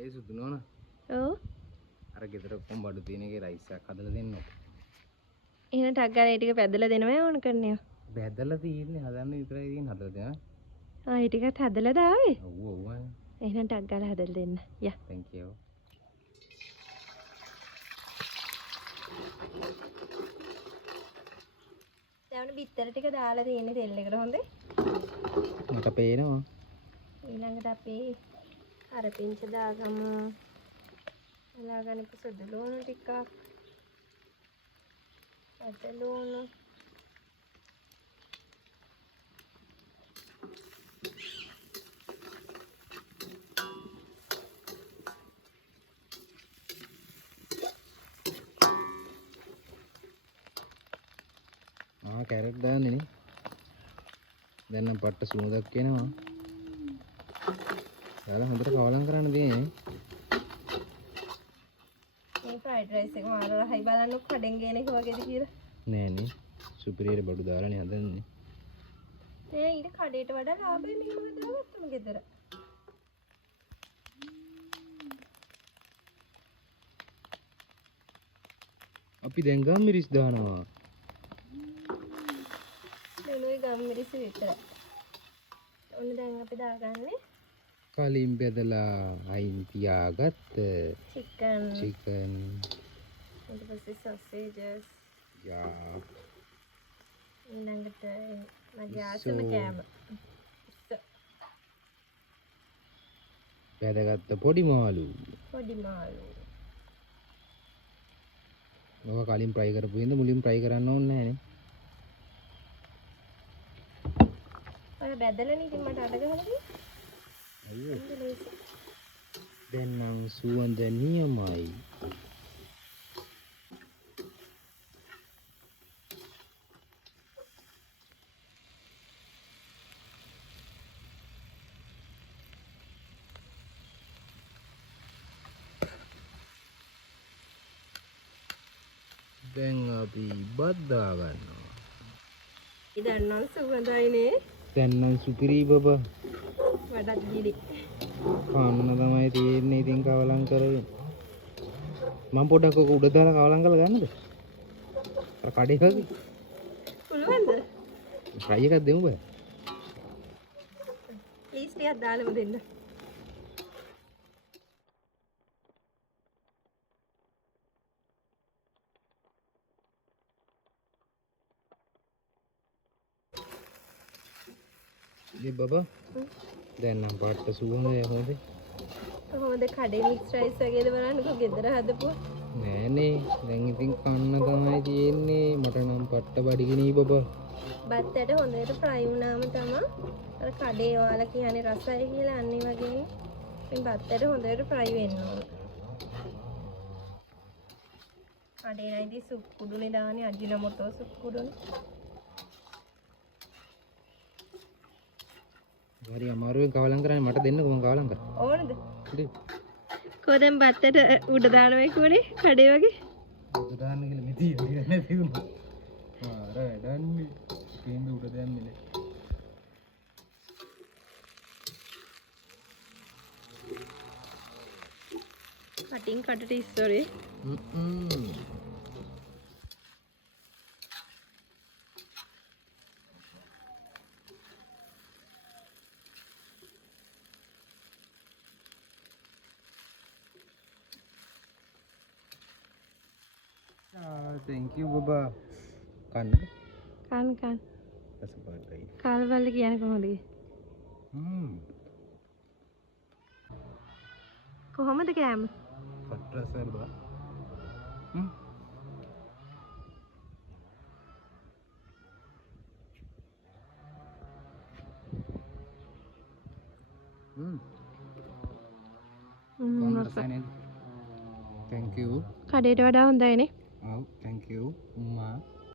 ඒ සුදු නෝන. ඔව්. අර ගෙදර ඔක්කොම බඩු තියෙන එකේ රයිස් එකක් හදලා දෙන්නකො. එහෙනම් ටක් ගාලා ඒ ටික පැදලා දෙනවා ඕන කරන්නේ. බැදලා තියෙන්නේ හදන්න විතරයි තියෙන්නේ හදලා දෙනවා. ඒ ටිකත් හදලා දාවේ. ඔව් ඔව්. එහෙනම් ටක් ගාලා හදලා දෙන්න. යා. thank you. දැන් බිත්තර ටික දාලා තියෙන්නේ තෙල් එකට හොඳේ. මට පේනවා. ඊළඟට අපි අර පිංච දාගමු. දාගන්න සුදු ලුණු ටිකක්. අද ලුණු. කැරට් දාන්නේ නේ. දැන් නම් පට්ට සුවඳක් එනවා. යාලා හොඳට කවලම් කරන්න තියෙන්නේ. මේ ෆ්‍රයිඩ් රයිස් එක මාර රහයි බලන්න කඩෙන් ගේන එක වගේද කියලා. නෑ නේ. සුපිරියර බඩු දාලානේ හදන්නේ. නෑ ඊට කඩේට වඩා ලාභයි මේක මම දාගත්තම ගෙදර. අපි දැන් ගම් මිරිස් දානවා. ලුණුයි ගම් මිරිස් විතරයි. ඔන්න දැන් අපි දාගන්නේ කලින් බෙදලා අයින් තියාගත්ත chicken. ඊට පස්සේ sausages. යා. ඊළඟට මගේ ආසම කෑම. බෙදගත්ත පොඩි මාළු. ඔක කලින් fry කරපු ඉඳ මුලින් fry කරන්න ඕනේ නැහැ නේ. ඔය බෙදලානේ ඉතින් මට අඩ ගහලා තියෙන්නේ. අයියෝ. දැන් නම් සුවඳ නියමයි. දැන් අපි බද්දා ගන්නවා. ඉතින් නම් සුවඳයිනේ. දැන් නම් සුපිරි බබා. වඩාත් ගිලි. කන්න තමයි තියෙන්නේ ඉතින් කවලම් කරගෙන. මම පොඩ්ඩක් ඔක උඩ දාලා කවලම් කරලා ගන්නද? අර කඩේ වගේ. පුළුවන්ද? ෆ්‍රයි එකක් දෙමු බෑ. ප්ලීස් ටිකක් දාලම දෙන්න. මේ බබා. දැන් නම් පාට සුවඳයි හොඳේ. කොහොමද කඩේ මික්ස් රයිස් වගේද බලන්නකෝ ගෙදර හදපුවා. නෑනේ දැන් ඉතින් කන්න තමයි තියෙන්නේ මට නම් පට්ට බඩගිනී බබා. බත්තට හොඳට ෆ්‍රයි වුණාම තමයි අර කඩේ ඔයාලා කියන්නේ රසයි කියලා අන්නේ වගේ. ඉතින් බත්තට හොඳට ෆ්‍රයි වෙන්න ඕන. කඩේ නැයිදී සුප් කුඩුනේ දාන්නේ අජිනමොටෝ සුප් කුඩුනේ. හරි අමාරුවෙන් කවලම් කරන්නේ මට දෙන්නකෝ මම කවලම් කරා. ඕනද? ඉතින් කොහෙන්ද බත්තට උඩ දානවා කිව්වනේ කඩේ වගේ. උඩ දාන්න කියලා මෙතී ඉන්නේ නැති වුණා. ආ වැඩන්නේ. කේන්ද උඩ දාන්නේ නේ. කටින් කටට ඉස්සරේ. thank you බබා. කන්නද? කන්. රසපාටයි. කාල්වල කියන්නේ කොහොමද? කොහොමද කෑම? පට් රසල් බා. thank you. කඩේට වඩා හොඳයිනේ. thank you.